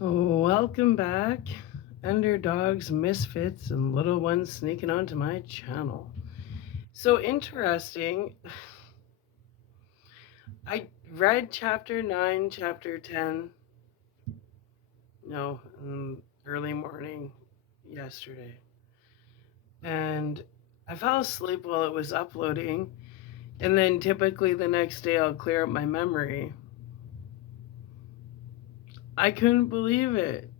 Welcome back, underdogs, misfits, and little ones sneaking onto my channel. So interesting. I read chapter 9, chapter 10, no, early morning yesterday. And I fell asleep while it was uploading. And then typically the next day I'll clear up my memory. I couldn't believe it.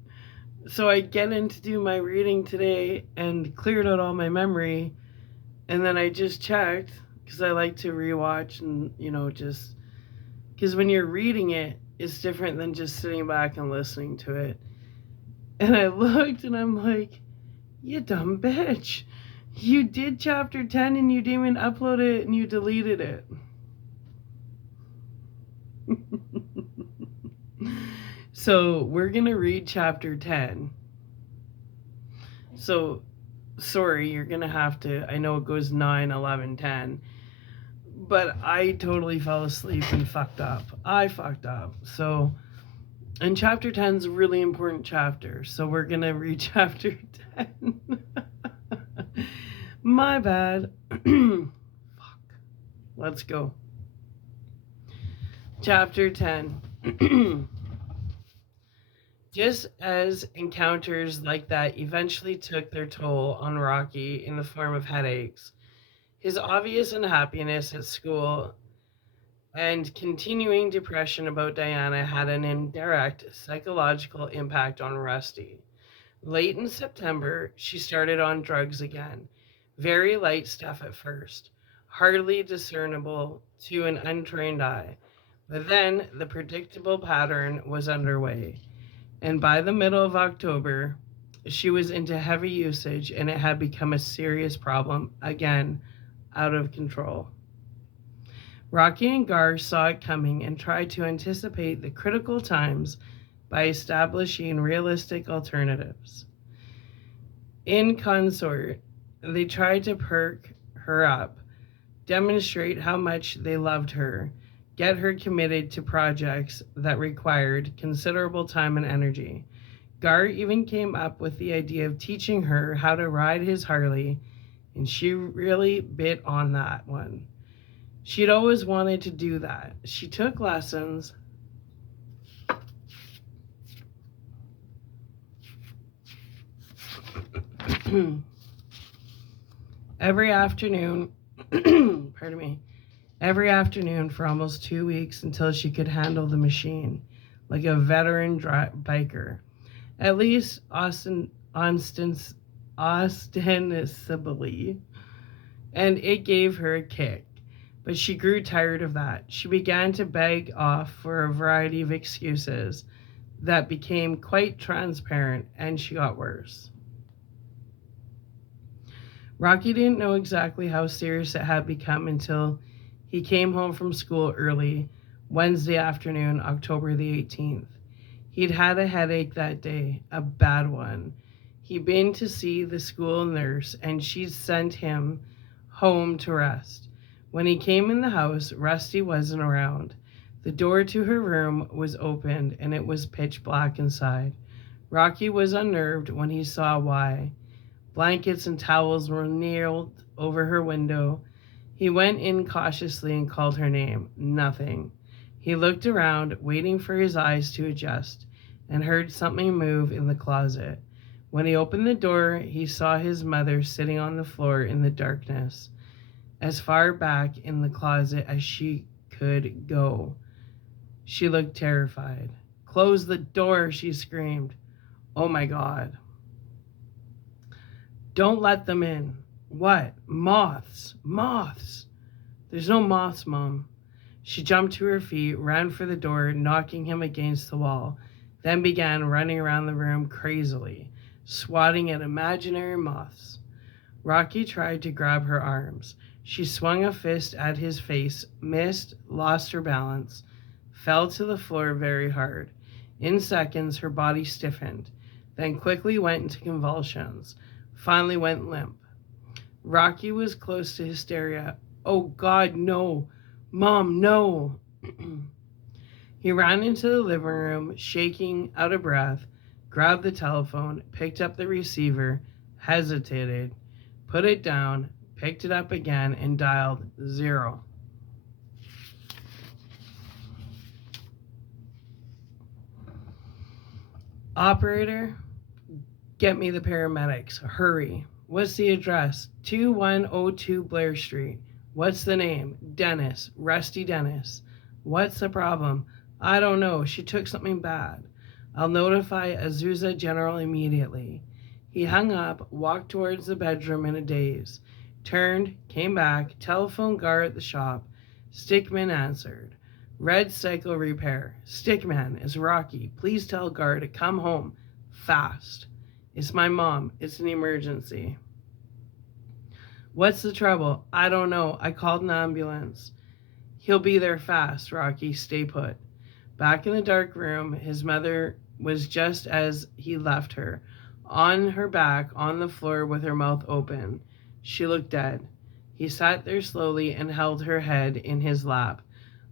So I get in to do my reading today and cleared out all my memory. And then I just checked because I like to rewatch and, just because when you're reading it, it's different than just sitting back and listening to it. And I looked and I'm like, you dumb bitch. You did chapter 10 and you didn't even upload it and you deleted it. So we're going to read chapter 10. So, sorry, you're going to have to, I know it goes 9, 11, 10. But I totally fell asleep and fucked up. I fucked up. So, and chapter 10 is a really important chapter. So we're going to read chapter 10. My bad. Fuck. Let's go. Chapter 10. Just as encounters like that eventually took their toll on Rocky in the form of headaches, his obvious unhappiness at school and continuing depression about Diana had an indirect psychological impact on Rusty. Late in September, she started on drugs again. Very light stuff at first, hardly discernible to an untrained eye. But then the predictable pattern was underway. And by the middle of October, she was into heavy usage and it had become a serious problem, again, out of control. Rocky and Gar saw it coming and tried to anticipate the critical times by establishing realistic alternatives. In consort, they tried to perk her up, demonstrate how much they loved her, get her committed to projects that required considerable time and energy. Gar even came up with the idea of teaching her how to ride his Harley, and she really bit on that one. She'd always wanted to do that. She took lessons. Every afternoon, pardon me, every afternoon for almost 2 weeks until she could handle the machine like a veteran biker. At least ostensibly. And it gave her a kick. But she grew tired of that. She began to beg off for a variety of excuses that became quite transparent, and she got worse. Rocky didn't know exactly how serious it had become until he came home from school early, Wednesday afternoon, October the 18th. He'd had a headache that day, a bad one. He'd been to see the school nurse, and she'd sent him home to rest. When he came in the house, Rusty wasn't around. The door to her room was opened, and it was pitch black inside. Rocky was unnerved when he saw why. Blankets and towels were nailed over her window. He went in cautiously and called her name. Nothing. He looked around, waiting for his eyes to adjust, and heard something move in the closet. When he opened the door, he saw his mother sitting on the floor in the darkness, as far back in the closet as she could go. She looked terrified. "Close the door," she screamed. "Oh my God." "Don't let them in." "What? Moths. Moths." "There's no moths, Mom." She jumped to her feet, ran for the door, knocking him against the wall, then began running around the room crazily, swatting at imaginary moths. Rocky tried to grab her arms. She swung a fist at his face, missed, lost her balance, fell to the floor very hard. In seconds, her body stiffened, then quickly went into convulsions, finally went limp. Rocky was close to hysteria. "Oh God, no. Mom, no." He ran into the living room, shaking, out of breath, grabbed the telephone, picked up the receiver, hesitated, put it down, picked it up again, and dialed 0. Operator, get me the paramedics. Hurry. What's the address? 2102 Blair Street. What's the name? Dennis. Rusty Dennis. What's the problem? I don't know. She took something bad. I'll notify Azusa General immediately. He hung up, walked towards the bedroom in a daze, turned, came back, telephoned Gar at the shop. Stickman answered. Red Cycle Repair. Stickman, it's Rocky. Please tell Gar to come home. Fast. It's my mom. It's an emergency. What's the trouble? I don't know. I called an ambulance. He'll be there fast, Rocky. Stay put. Back in the dark room, his mother was just as he left her, on her back on the floor with her mouth open. She looked dead. He sat there slowly and held her head in his lap.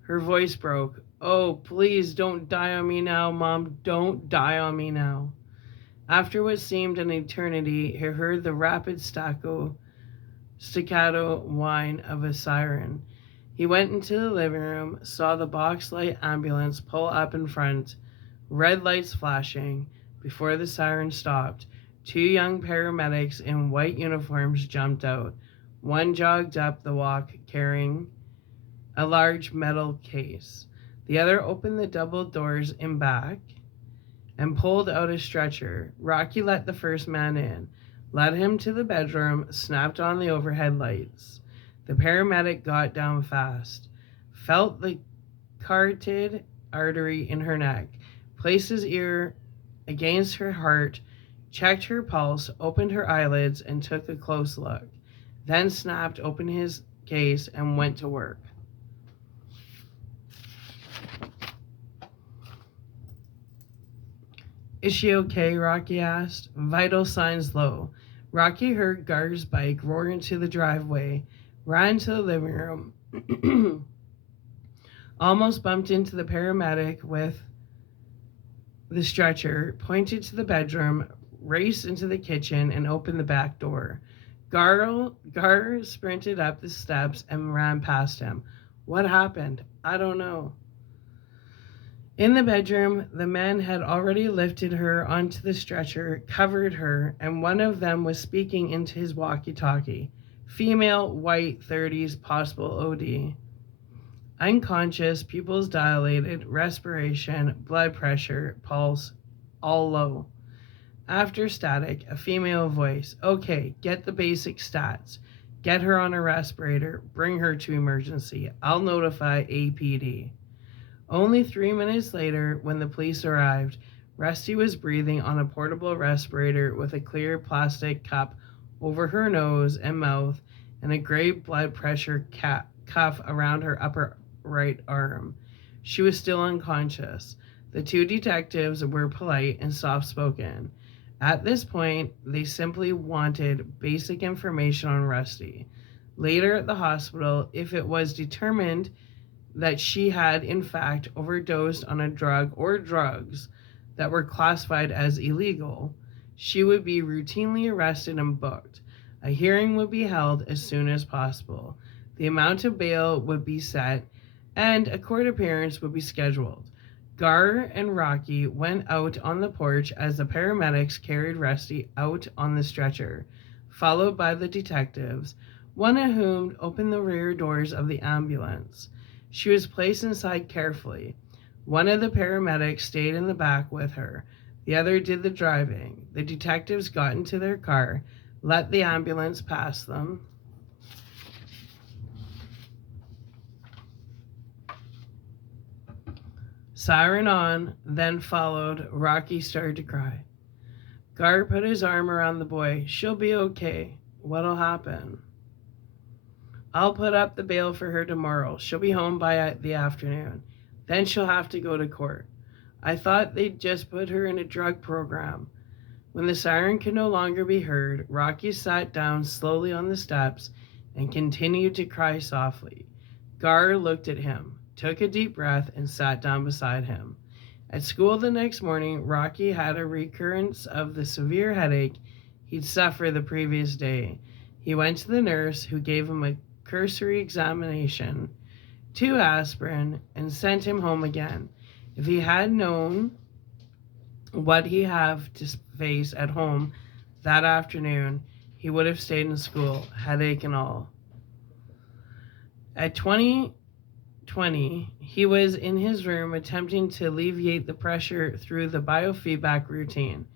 Her voice broke. Oh, please don't die on me now, Mom. Don't die on me now. After what seemed an eternity, he heard the rapid staccato whine of a siren. He went into the living room, saw the Boxlight ambulance pull up in front, red lights flashing. Before the siren stopped, 2 young paramedics in white uniforms jumped out. One jogged up the walk carrying a large metal case. The other opened the double doors in back and pulled out a stretcher. Rocky let the first man in, led him to the bedroom, snapped on the overhead lights. The paramedic got down fast, felt the carotid artery in her neck, placed his ear against her heart, checked her pulse, opened her eyelids, and took a close look. Then snapped open his case and went to work. Is she okay? Rocky asked. Vital signs low. Rocky heard Gar's bike roar into the driveway, ran to the living room, almost bumped into the paramedic with the stretcher, pointed to the bedroom, raced into the kitchen, and opened the back door. Gar sprinted up the steps and ran past him. What happened? I don't know. In the bedroom, the men had already lifted her onto the stretcher, covered her, and one of them was speaking into his walkie-talkie. Female, white, 30s, possible OD. Unconscious, pupils dilated, respiration, blood pressure, pulse, all low. After static, a female voice. Okay, get the basic stats. Get her on a respirator. Bring her to emergency. I'll notify APD. Only 3 minutes later, when the police arrived, Rusty was breathing on a portable respirator with a clear plastic cup over her nose and mouth and a gray blood pressure cuff around her upper right arm. She was still unconscious. The 2 detectives were polite and soft-spoken. At this point, they simply wanted basic information on Rusty. Later at the hospital, if it was determined that she had in fact overdosed on a drug or drugs that were classified as illegal, she would be routinely arrested and booked. A hearing would be held as soon as possible. The amount of bail would be set, and a court appearance would be scheduled. Gar and Rocky went out on the porch as the paramedics carried Rusty out on the stretcher, followed by the detectives, one of whom opened the rear doors of the ambulance. She was placed inside carefully. One of the paramedics stayed in the back with her. The other did the driving. The detectives got into their car, let the ambulance pass them. Siren on, then followed. Rocky started to cry. Gar put his arm around the boy. She'll be okay. What'll happen? I'll put up the bail for her tomorrow. She'll be home by the afternoon. Then she'll have to go to court. I thought they'd just put her in a drug program. When the siren could no longer be heard, Rocky sat down slowly on the steps and continued to cry softly. Gar looked at him. took a deep breath, and sat down beside him. At school the next morning, Rocky had a recurrence of the severe headache he'd suffered the previous day. He went to the nurse, who gave him a cursory examination, 2 aspirin, and sent him home again. If he had known what he have to face at home that afternoon, he would have stayed in school, headache and all. At 2020, he was in his room attempting to alleviate the pressure through the biofeedback routine.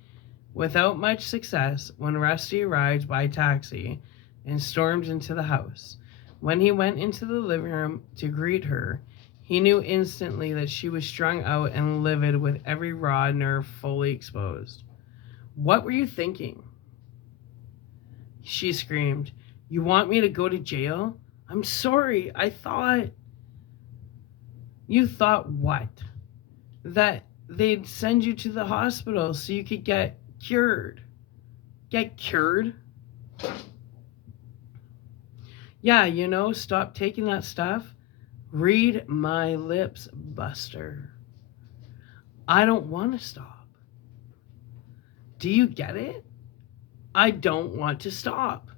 Without much success, when Rusty arrived by taxi and stormed into the house. When he went into the living room to greet her, he knew instantly that she was strung out and livid, with every raw nerve fully exposed. "What were you thinking?" she screamed. "You want me to go to jail? I'm sorry, I thought..." "You thought what?" "That they'd send you to the hospital so you could get cured." "Get cured?" "Yeah, stop taking that stuff." "Read my lips, Buster. I don't want to stop. Do you get it? I don't want to stop."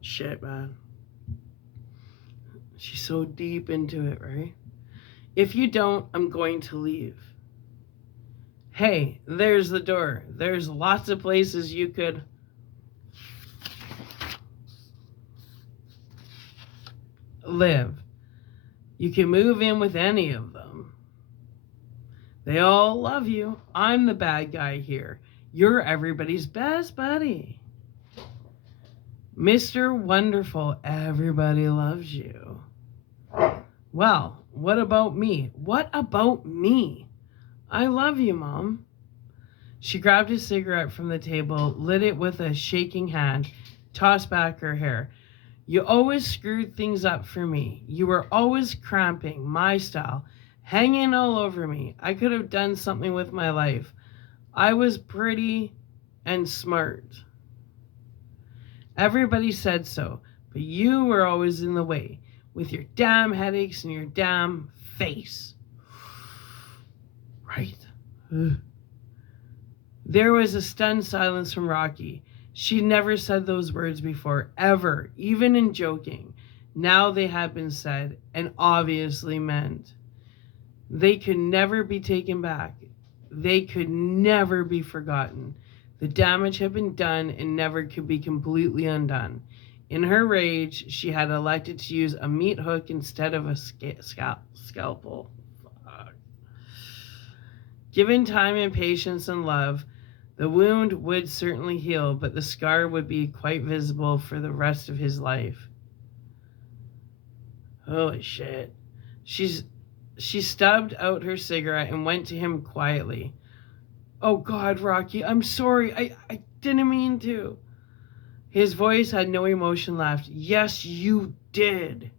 Shit, man. She's so deep into it, right? "If you don't, I'm going to leave." "Hey, there's the door. There's lots of places you could..." "Live. You can move in with any of them. They all love you. I'm the bad guy here. You're everybody's best buddy. Mr. Wonderful, everybody loves you." "Well, what about me?" "What about me?" "I love you, Mom." She grabbed a cigarette from the table, lit it with a shaking hand, tossed back her hair. "You always screwed things up for me. You were always cramping my style, hanging all over me. I could have done something with my life. I was pretty and smart. Everybody said so, but you were always in the way, with your damn headaches and your damn face." Right? There was a stunned silence from Rocky. She never said those words before, ever, even in joking. Now they had been said, and obviously meant. They could never be taken back. They could never be forgotten. The damage had been done and never could be completely undone. In her rage, she had elected to use a meat hook instead of a scalpel. Fuck. Given time and patience and love, the wound would certainly heal, but the scar would be quite visible for the rest of his life. Holy shit. She stubbed out her cigarette and went to him quietly. "Oh God, Rocky, I'm sorry. I didn't mean to." His voice had no emotion left. "Yes, you did.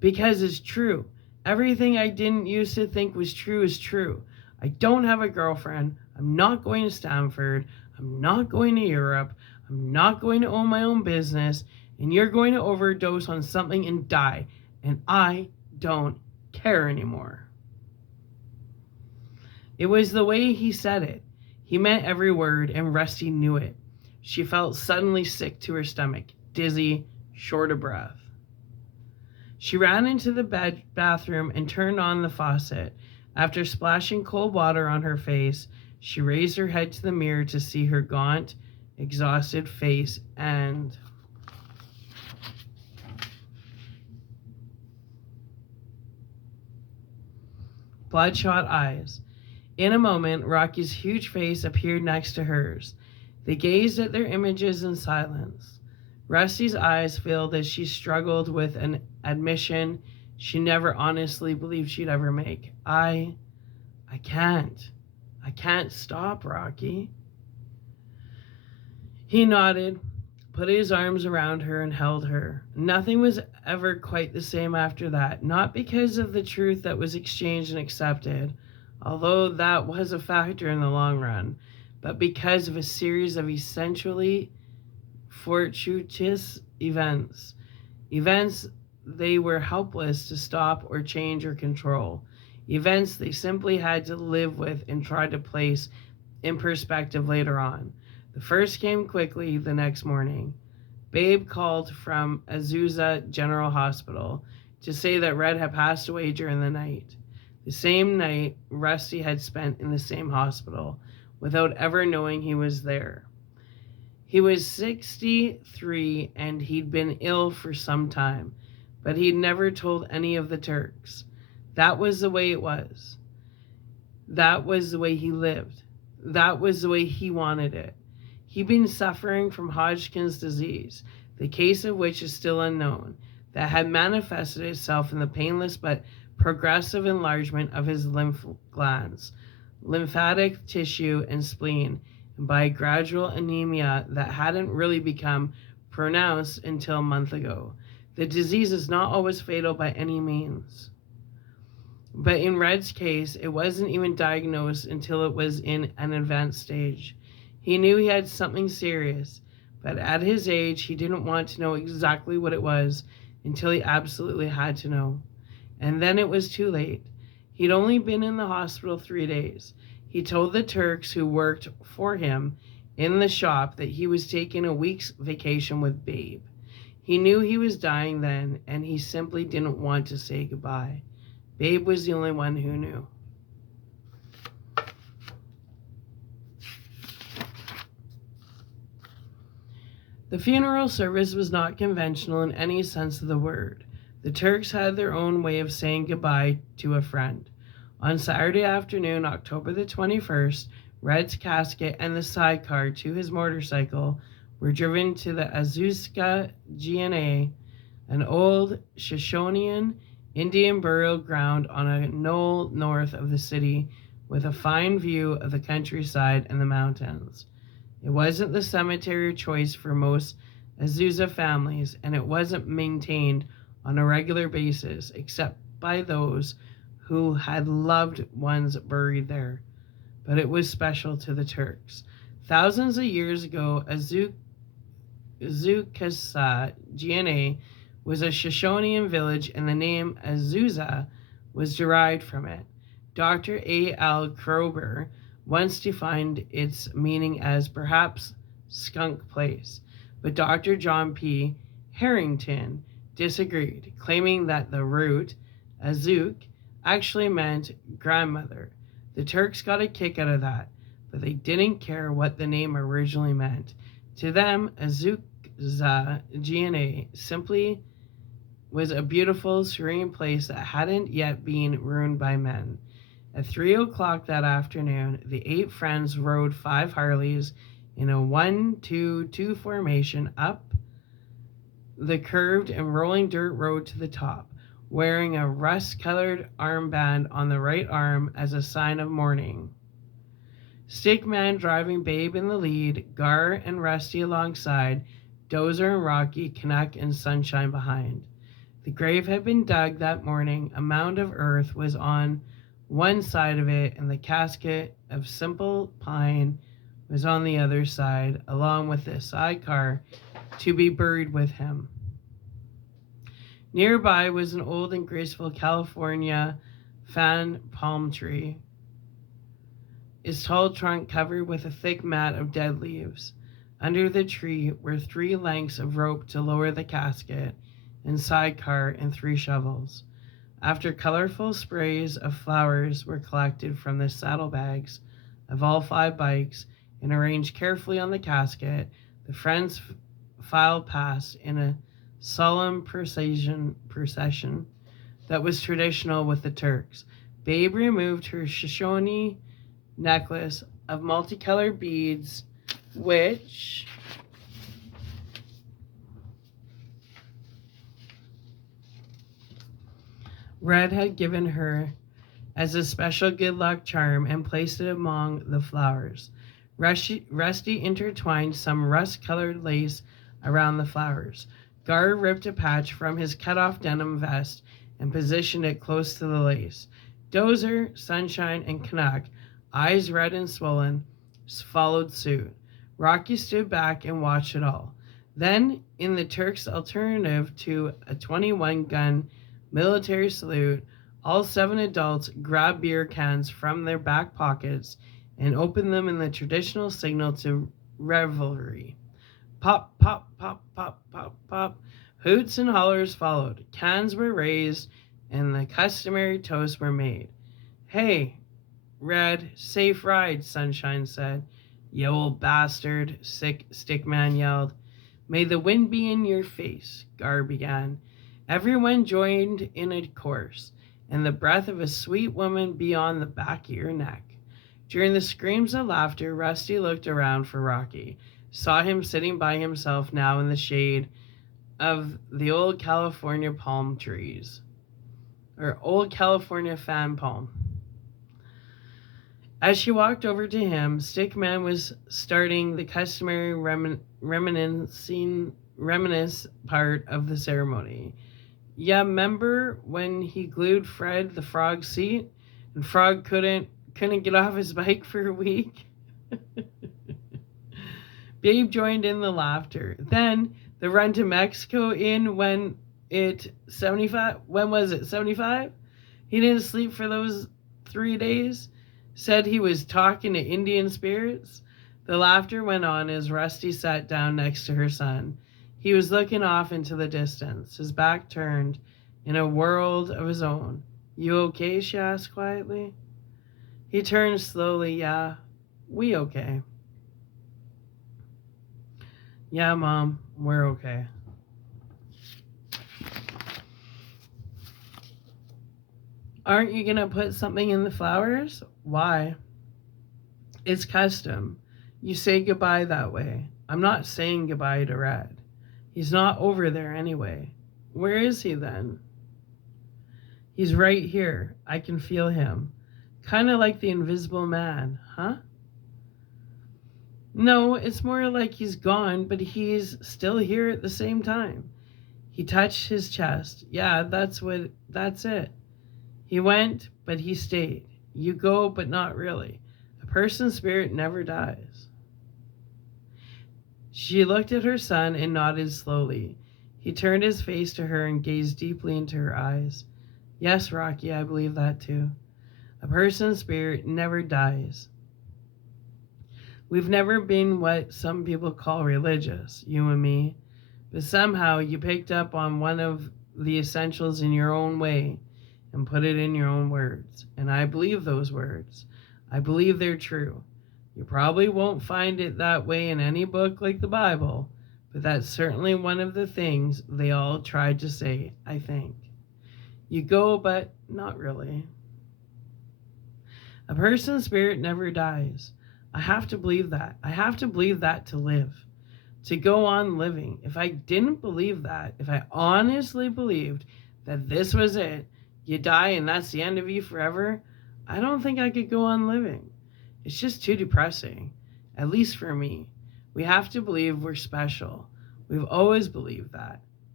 Because it's true. Everything I didn't used to think was true is true. I don't have a girlfriend. I'm not going to Stanford. I'm not going to Europe. I'm not going to own my own business. And you're going to overdose on something and die. And I don't care anymore." It was the way he said it. He meant every word, and Rusty knew it. She felt suddenly sick to her stomach, dizzy, short of breath. She ran into the bathroom and turned on the faucet. After splashing cold water on her face, she raised her head to the mirror to see her gaunt, exhausted face and bloodshot eyes. In a moment, Rocky's huge face appeared next to hers. They gazed at their images in silence. Rusty's eyes filled as she struggled with an admission she never honestly believed she'd ever make. I can't. I can't stop, Rocky." He nodded, put his arms around her and held her. Nothing was ever quite the same after that, not because of the truth that was exchanged and accepted, although that was a factor in the long run, but because of a series of essentially fortuitous events they were helpless to stop or change or control. Events they simply had to live with and try to place in perspective later on. The first came quickly the next morning. Babe called from Azusa General Hospital to say that Red had passed away during the night. The same night Rusty had spent in the same hospital without ever knowing he was there. He was 63 and he'd been ill for some time, but he'd never told any of the Turks. That was the way it was. That was the way he lived. That was the way he wanted it. He'd been suffering from Hodgkin's disease, the case of which is still unknown, that had manifested itself in the painless but progressive enlargement of his lymph glands, lymphatic tissue, and spleen, and by gradual anemia that hadn't really become pronounced until a month ago. The disease is not always fatal by any means. But in Red's case, it wasn't even diagnosed until it was in an advanced stage. He knew he had something serious, but at his age, he didn't want to know exactly what it was until he absolutely had to know. And then it was too late. He'd only been in the hospital 3 days. He told the Turks who worked for him in the shop that he was taking a week's vacation with Babe. He knew he was dying then, and he simply didn't want to say goodbye. Babe was the only one who knew. The funeral service was not conventional in any sense of the word. The Turks had their own way of saying goodbye to a friend. On Saturday afternoon, October the 21st, Red's casket and the sidecar to his motorcycle were driven to the Azusa GNA, an old Shoshonean Indian burial ground on a knoll north of the city with a fine view of the countryside and the mountains. It wasn't the cemetery choice for most Azusa families, and it wasn't maintained on a regular basis except by those who had loved ones buried there. But it was special to the Turks. Thousands of years ago, Azukasa GNA was a Shoshonean village, and the name Azusa was derived from it. Dr. A. L. Kroeber once defined its meaning as perhaps skunk place, but Dr. John P. Harrington disagreed, claiming that the root, Azuk, actually meant grandmother. The Turks got a kick out of that, but they didn't care what the name originally meant. To them, Azukza GNA simply was a beautiful, serene place that hadn't yet been ruined by men. At 3 o'clock that afternoon, the 8 friends rode 5 Harleys in a 1-2-2 formation up the curved and rolling dirt road to the top, wearing a rust-colored armband on the right arm as a sign of mourning. Stickman driving Babe in the lead, Gar and Rusty alongside, Dozer and Rocky, Canuck and Sunshine behind. The grave had been dug that morning. A mound of earth was on one side of it, and the casket of simple pine was on the other side, along with the sidecar to be buried with him. Nearby was an old and graceful California fan palm tree, its tall trunk covered with a thick mat of dead leaves. Under the tree were 3 lengths of rope to lower the casket and sidecar and 3 shovels. After colorful sprays of flowers were collected from the saddlebags of all 5 bikes and arranged carefully on the casket, the friends filed past in a solemn procession that was traditional with the Turks. Babe removed her Shoshone necklace of multicolored beads, which Red had given her as a special good luck charm, and placed it among the flowers. Rusty intertwined some rust-colored lace around the flowers. Gar ripped a patch from his cut-off denim vest and positioned it close to the lace. Dozer, Sunshine, and Canuck, eyes red and swollen, followed suit. Rocky stood back and watched it all. Then, in the Turks' alternative to a 21-gun military salute, all 7 adults grab beer cans from their back pockets and open them in the traditional signal to revelry. Pop, pop, pop, pop, pop, pop. Hoots and hollers followed. Cans were raised, and the customary toasts were made. Hey, Red, safe ride, Sunshine said. You old bastard, Stickman yelled. May the wind be in your face, Gar began. Everyone joined in a chorus, and the breath of a sweet woman be on the back of your neck. During the screams of laughter, Rusty looked around for Rocky, saw him sitting by himself now in the shade of the old California palm trees, or old California fan palm. As she walked over to him, Stickman was starting the customary reminisce part of the ceremony. Yeah, remember when he glued Fred the Frog's seat, and Frog couldn't get off his bike for a week? Babe joined in the laughter. Then the run to Mexico when it 75. When was it? 75? He didn't sleep for those 3 days. Said he was talking to Indian spirits. The laughter went on as Rusty sat down next to her son. He was looking off into the distance, his back turned, in a world of his own. You okay? She asked quietly. He turned slowly. Yeah, we okay. Yeah, Mom, we're okay. Aren't you gonna put something in the flowers? Why? It's custom. You say goodbye that way. I'm not saying goodbye to Red. He's not over there anyway. Where is he then? He's right here. I can feel him. Kind of like the Invisible Man, huh? No, it's more like he's gone, but he's still here at the same time. He touched his chest. Yeah, that's it. He went, but he stayed. You go, but not really. A person's spirit never dies. She looked at her son and nodded slowly. He turned his face to her and gazed deeply into her eyes. Yes, Rocky, I believe that too. A person's spirit never dies. We've never been what some people call religious, you and me, but somehow you picked up on one of the essentials in your own way and put it in your own words. And I believe those words. I believe they're true. You probably won't find it that way in any book like the Bible, but that's certainly one of the things they all tried to say, I think. You go, but not really. A person's spirit never dies. I have to believe that. I have to believe that to live, to go on living. If I didn't believe that, if I honestly believed that this was it, you die and that's the end of you forever, I don't think I could go on living. It's just too depressing, at least for me. We have to believe we're special. We've always believed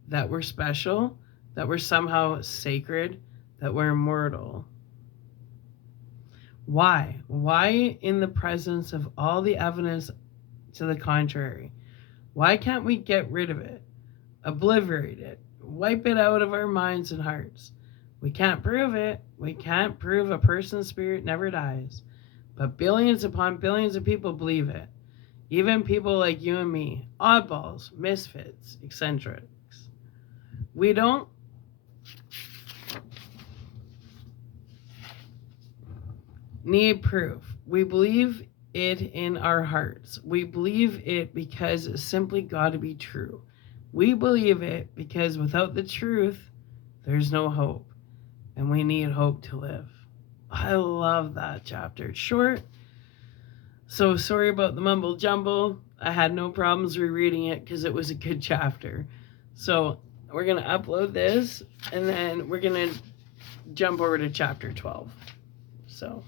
that we're special, that we're somehow sacred, that we're immortal. Why? Why in the presence of all the evidence to the contrary? Why can't we get rid of it, obliterate it, wipe it out of our minds and hearts? We can't prove it. We can't prove a person's spirit never dies. But billions upon billions of people believe it. Even people like you and me, oddballs, misfits, eccentrics. We don't need proof. We believe it in our hearts. We believe it because it's simply got to be true. We believe it because without the truth, there's no hope. And we need hope to live. I love that chapter. It's short. So sorry about the mumble jumble. I had no problems rereading it because it was a good chapter. So we're going to upload this and then we're going to jump over to chapter 12. So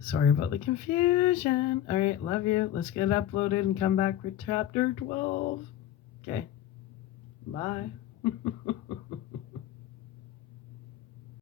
sorry about the confusion. All right, love you. Let's get it uploaded and come back with chapter 12. Okay. Bye.